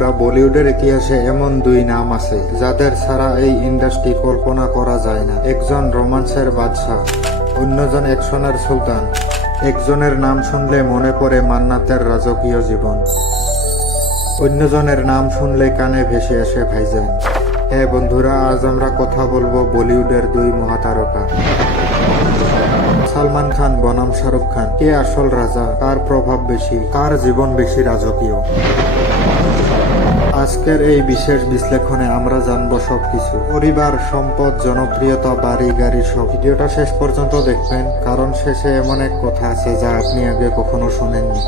বন্ধুরা, বলিউডের ইতিহাসে এমন দুই নাম আছে যাদের ছাড়া এই ইন্ডাস্ট্রি কল্পনা করা যায় না। একজন রোমান্সের বাদশাহ, অন্যজন অ্যাকশনের সুলতান। একজনের নাম শুনলে মনে পড়ে মান্নাতের রাজকীয় জীবন, অন্যজনের নাম শুনলে কানে ভেসে আসে ভাইজান। হ্যাঁ বন্ধুরা, আজ আমরা কথা বলবো বলিউডের দুই মহাতারকা সালমান খান বনাম শাহরুখ খান। কে আসল রাজা, কার প্রভাব বেশি, কার জীবন বেশি রাজকীয়। আজকের এই বিশেষ বিশ্লেষণে আমরা জানবো সবকিছু, পরিবার, সম্পদ, জনপ্রিয়তা, বাড়ি গাড়ি সব। ভিডিওটা শেষ পর্যন্ত দেখবেন, কারণ শেষে এমন এক কথা আছে যা আপনি আগে কখনো শোনেননি।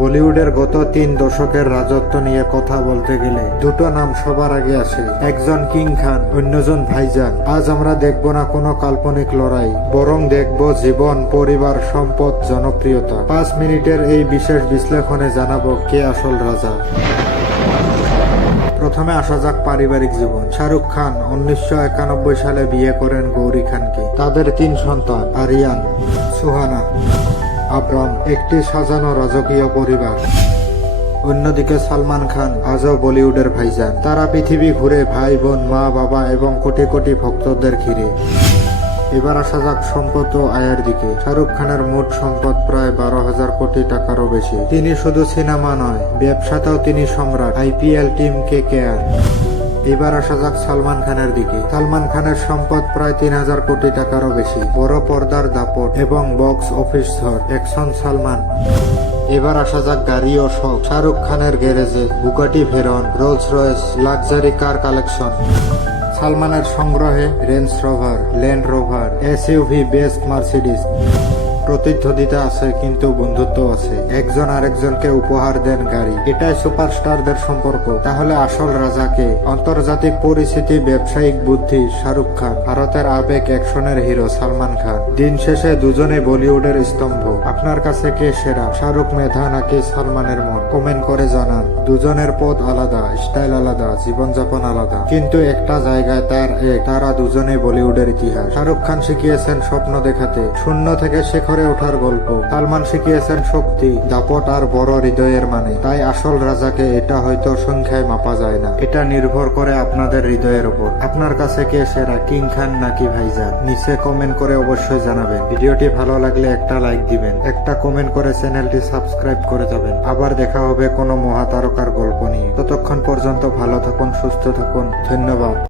বলিউডের গত 3 দশকের রাজত্ব নিয়ে কথা বলতে গেলে দুটো নাম সবার আগে আসে, একজন কিং খান, অন্যজন ভাইজান। আজ আমরা দেখব না কোনো কাল্পনিক লড়াই, বরং দেখব জীবন, পরিবার, সম্পদ, জনপ্রিয়তা। 5 মিনিটের এই বিশেষ বিশ্লেষণে জানাবো কে আসল রাজা। প্রথমে আসা যাক পারিবারিক জীবন। শাহরুখ খান 1991 সালে বিয়ে করেন গৌরী খানকে। তাদের 3 সন্তান, আরিয়ান, সুহানা, আব্রাম। একটি সাজানো রাজকীয় পরিবার। অন্যদিকে সালমান খান আজও বলিউডের ভাইজান। তারা পৃথিবী ঘুরে ভাই বোন, মা বাবা এবং কোটি কোটি ভক্তদের ঘিরে। এবার আসা যাক সম্পদ ও আয়ের দিকে। শাহরুখ খানের মোট সম্পদ প্রায় 12,000 কোটি টাকারও বেশি। তিনি শুধু সিনেমা নয়, ব্যবসাতেও তিনি সম্রাট। IPL team KKR। এবার আসা যাক সালমান খানের দিকে। সালমান খানের সম্পদ প্রায় 3,000 কোটি টাকারও বেশি। বড় পর্দার দাপট এবং বক্স অফিস ঝড়। অ্যাকশন সালমান। এবার আসা যাক গাড়ি ও শখ। শাহরুখ খানের গ্যারেজে Bugatti Veron, Rolls Royce, luxury car collection. সালমানের সংগ্রহে range rover, land rover, SUV, best Mercedes. প্রতিদ্বন্দ্বিতা আছে কিন্তু বন্ধুত্ব আছে। একজন আরেকজনকে উপহার দেন গাড়ি। এটাই সুপারস্টারদের সম্পর্ক। তাহলে আসল রাজাকে? আন্তর্জাতিক পরিচিতি, ব্যবসায়িক বুদ্ধি শাহরুখ খান, ভারতের আবেগ, অ্যাকশনের হিরো সালমান খান। দিন শেষে দুজনে বলিউডের স্তম্ভ। আপনার কাছে কে সেরা, শাহরুখ মেধা নাকি সালমানের মন? কমেন্ট করে জানান। দুজনের পথ আলাদা, স্টাইল আলাদা, জীবনযাপন আলাদা, কিন্তু একটা জায়গায় তারা দুজনে বলিউডের ইতিহাস। শাহরুখ খান শিখিয়েছেন স্বপ্ন দেখাতে, শূন্য থেকে শেখরে ওঠার গল্প। সালমান শিখিয়েছেন শক্তি, দাপট আর বড় হৃদয়ের মানে। তাই আসল রাজাকে এটা হয়তো সংখ্যায় মাপা যায় না, এটা নির্ভর করে আপনাদের হৃদয়ের উপর। আপনার কাছে কে সেরা, কিং খান নাকি ভাইজান? নিচে কমেন্ট করে অবশ্যই জানাবেন। ভিডিওটি ভালো লাগলে একটা লাইক দিবেন, একটা কমেন্ট করে চ্যানেলটি সাবস্ক্রাইব করে যাবেন। আবার দেখা হবে কোনো মহাতারকার গল্প নিয়ে। ততক্ষণ পর্যন্ত ভালো থাকুন, সুস্থ থাকুন। ধন্যবাদ।